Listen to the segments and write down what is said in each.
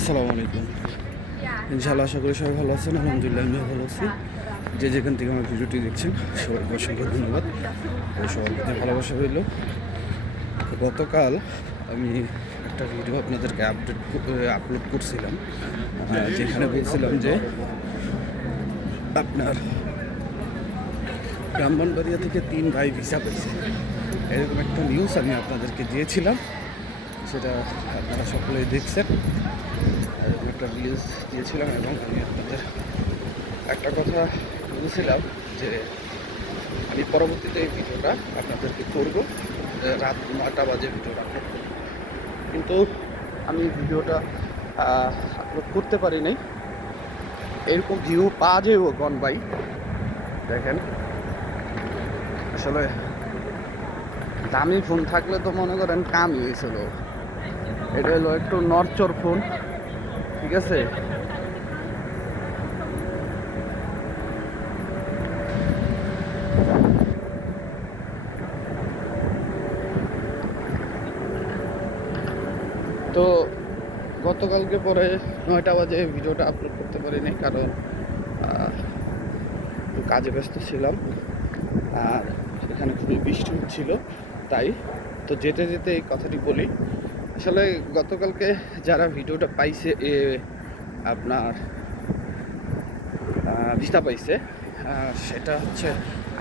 আসসালামু আলাইকুম ইনশাআল্লাহ আশা করি সবাই ভালো আছেন, আলহামদুলিল্লাহ আমিও ভালো আছি। যে যেখান থেকে আমার ভিডিওটি দেখছেন, সবাইকে অসংখ্য ধন্যবাদ। সবার প্রতি ভালোবাসা রইল। গতকাল আমি একটা ভিডিও আপনাদেরকে আপডেট আপলোড করছিলাম। যেখানে বলছিলাম যে আপনার ব্রাহ্মণবাড়িয়া থেকে তিন ভাই ভিসা পেয়েছে। এরকম একটা নিউজ আমি আপনাদেরকে দিয়েছিলাম। সেটা আপনারা সকলেই দেখছেন। একটা নিউজ দিয়েছিলাম এবং আমি আপনাদের একটা কথা বলেছিলাম যে আমি পরবর্তীতে এই ভিডিওটা আপনাদেরকে করব। রাত নয়টা বাজে ভিডিওটা আপলোড করব। কিন্তু আমি ভিডিওটা আপলোড করতে পারি নাই। এরকম ভিউ পাওয়া যায় ও গন বাই দেখেন। আসলে দামি ফোন থাকলে তো মনে করেন কামই হয়েছিল। এটা হলো একটু নরচর ফোন ঠিক আছে? তো গতকালকে পরে নয়টা বাজে ভিডিওটা আপলোড করতে পারিনি কারণ কাজে ব্যস্ত ছিলাম। আর সেখানে খুবই বৃষ্টি হচ্ছিল, তাই তো যেতে যেতে এই কথাটি বলি। আসলে গতকালকে যারা ভিডিওটা পাইছে, এ আপনার ভিসা পাইছে সেটা হচ্ছে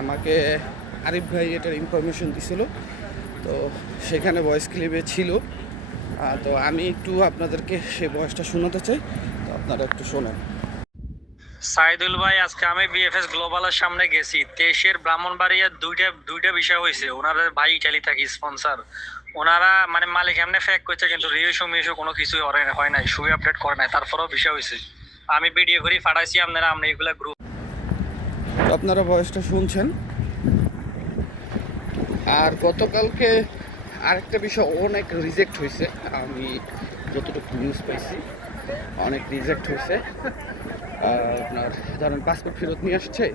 আমাকে আরিফ ভাই এটার ইনফরমেশন দিছিল। তো সেখানে ভয়েস ক্লিপে ছিল। তো আমি একটু আপনাদেরকে সে ভয়েসটা শোনাতে চাই। তো আপনারা একটু শোনেন। সাইদুল ভাই, আজকে আমি বিএফএস গ্লোবালের সামনে গেছি। দেশের ব্রাহ্মণবাড়িয়ার দুইটা দুইটা বিষয় হয়েছে ওনারা ভাই ইটালি থাকি স্পন্সর ওনারা মানে মালিক এমনি ফেক করছে, কিন্তু রিভিউ মিশু কোনো কিছু হয় নাই শুয়ে আপডেট করে নাই, তারপরেও বিষয় হয়েছে। আমি ভিডিও করি ফাটাইছি, আপনারা, আমরা এগুলা গ্রুপ আপনারা ভয়েসটা শুনছেন? আর গতকালকে আরেকটা বিষয় অনেক রিজেক্ট হয়েছে। আমি যতটুকু নিউজ পাইছি, অনেক রিজেক্ট হয়েছে। আপনার ধরেন পাসপোর্ট ফেরত নিয়ে আসছে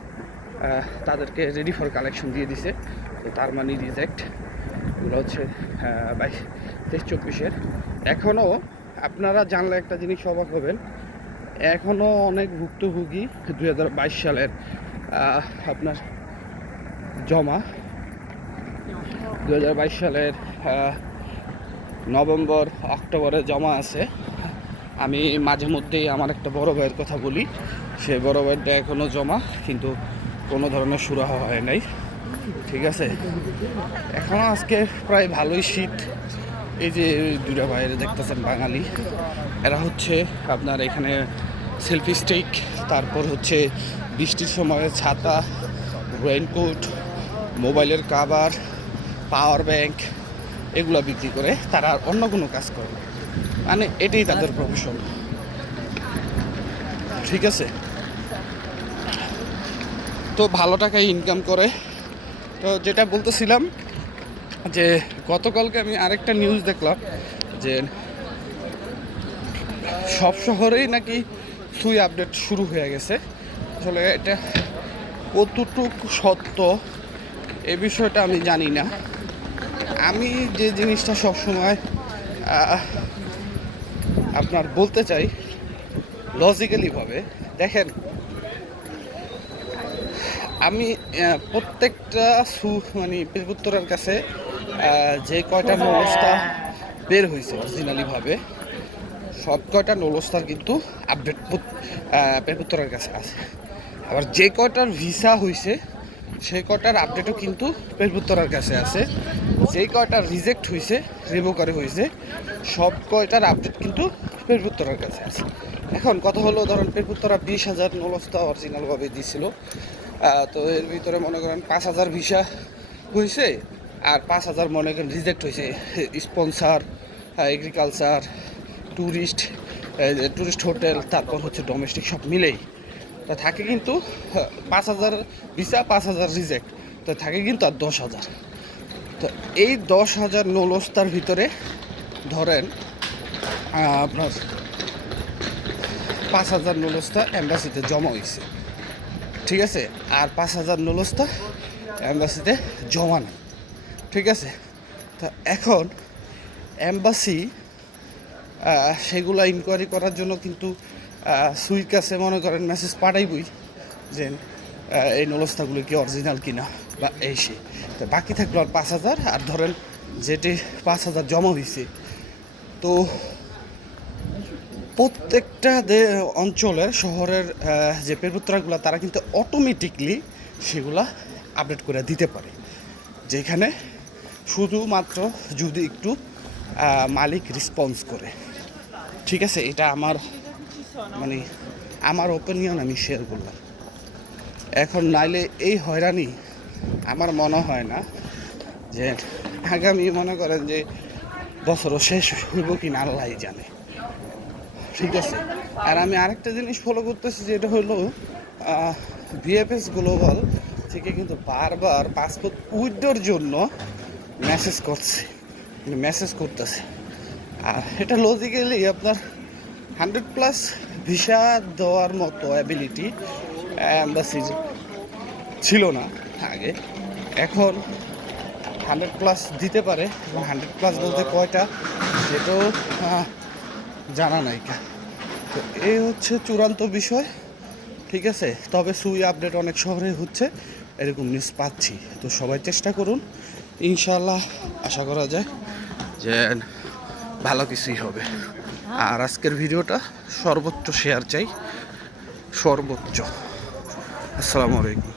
তাদেরকে রেডি ফর কালেকশন দিয়ে দিছে। তো তার মানে রিজেক্ট এগুলো হচ্ছে বাইশ, তেইশ, চব্বিশের। এখনও আপনারা জানলে একটা জিনিস অবাক হবেন, এখনও অনেক ভুক্তভোগী দুই হাজার বাইশ সালের আপনার জমা। দু হাজার বাইশ সালের নভেম্বর, অক্টোবরে জমা আছে। আমি মাঝে মধ্যেই আমার একটা বড় ভাইয়ের কথা বলি। সেই বড় ভাইয়েরটা এখনও জমা, কিন্তু কোনো ধরনের সুরাহা হয় নাই। ঠিক আছে? এখনও আজকে প্রায় ভালোই শীত। এই যে দুটা ভাইয়ের দেখতেছেন বাঙালি, এরা হচ্ছে আপনার এখানে সেলফি স্টিক তারপর হচ্ছে বৃষ্টির সময় ছাতা রেইনকোট মোবাইলের কাভার পাওয়ার ব্যাংক এগুলো বিক্রি করে তারা আর অন্য কোনো কাজ করে মানে এটাই তাদের প্রফেশন ঠিক আছে? তো ভালো টাকায় ইনকাম করে তো যেটা বলতেছিলাম যে গতকালকে আমি আরেকটা নিউজ দেখলাম যে সব শহরেই নাকি সুই আপডেট শুরু হয়ে গেছে। আসলে এটা কতটুকু সত্য এ বিষয়টা আমি জানি না। আমি যে জিনিসটা সবসময় আপনার বলতে চাই লজিক্যালিভাবে দেখেন আমি প্রত্যেকটা সু মানে পেরপুত্তরের কাছে যে কয়টা নলস্তা বের হয়েছে অরিজিনালিভাবে সব কয়টা নলস্তার কিন্তু আপডেট পেরপুত্তরের কাছে আছে। আবার যে কয়টার ভিসা হয়েছে সেই কয়টার আপডেটও কিন্তু পেরপুত্তরার কাছে আছে। যে কয়টা রিজেক্ট হয়েছে রিভোকারে হয়েছে, সব কয়টার আপডেট কিন্তু পেরপুত্তরার কাছে আছে। এখন কথা হলো, ধরেন পেরপুত্তরা বিশ হাজার নলস্তা অরিজিনালভাবে দিয়েছিল তো এর ভিতরে মনে করেন পাঁচ হাজার ভিসা হয়েছে আর পাঁচ হাজার মনে করেন রিজেক্ট হয়েছে sponsor agriculture tourist tourist hotel তারপর হচ্ছে ডোমেস্টিক সব মিলেই। তা থাকে কিন্তু পাঁচ হাজার ভিসা, পাঁচ হাজার রিজেক্ট তো থাকে কিন্তু আর দশ হাজার। তো এই দশ হাজার নলস্তার ভিতরে ধরেন আপনার পাঁচ হাজার নলস্তা অ্যাম্বাসিতে জমা হয়েছে ঠিক আছে? আর পাঁচ হাজার নলস্তা অ্যাম্বাসিতে জমা নেই। ঠিক আছে? তো এখন অ্যাম্বাসি সেগুলা ইনকোয়ারি করার জন্য কিন্তু সুইর কাছে মনে করেন মেসেজ পাঠাইবই যে এই নলস্তাগুলো কি অরিজিনাল কিনা বা এই সে তো বাকি থাকল আর পাঁচ হাজার, আর ধরেন যেটি পাঁচ হাজার জমা হয়েছে তো প্রত্যেকটা অঞ্চলের, শহরের যে পেরপুত্রাগুলো তারা কিন্তু অটোমেটিকলি সেগুলা আপডেট করে দিতে পারে। যেখানে শুধুমাত্র যদি একটু মালিক রেসপন্স করে। ঠিক আছে? এটা আমার মানে আমার ওপিনিয়ন আমি শেয়ার করলাম। এখন নাইলে এই হয়রানি আমার মনে হয় না যে আগামী মনে করেন যে বছরও শেষ হইব কি না আল্লাহ জানে। ঠিক আছে। আর আমি আরেকটা জিনিস ফলো করতেছি, যেটা হলো ভিএফএস গ্লোবাল থেকে কিন্তু বারবার পাসপোর্ট উইথড্রোর জন্য মেসেজ করছে মেসেজ করতেছে। আর এটা লজিক্যালি আপনার হান্ড্রেড প্লাস ভিসা দেওয়ার মতো অ্যাবিলিটি অ্যাম্বাসির ছিল না আগে। এখন হান্ড্রেড প্লাস দিতে পারে, এবং হান্ড্রেড প্লাস বলতে কয়টা? সেটাও জানা নাই। তো এই হচ্ছে চূড়ান্ত বিষয়, ঠিক আছে? তবে সুই আপডেট অনেক শহরে হচ্ছে, এরকম নিউজ পাচ্ছি। তো সবাই চেষ্টা করুন ইনশাল্লাহ আশা করা যায় যে ভালো কিছুই হবে। আর আজকের ভিডিওটা সর্বোচ্চ শেয়ার চাই, সর্বোচ্চ। আসসালামু আলাইকুম।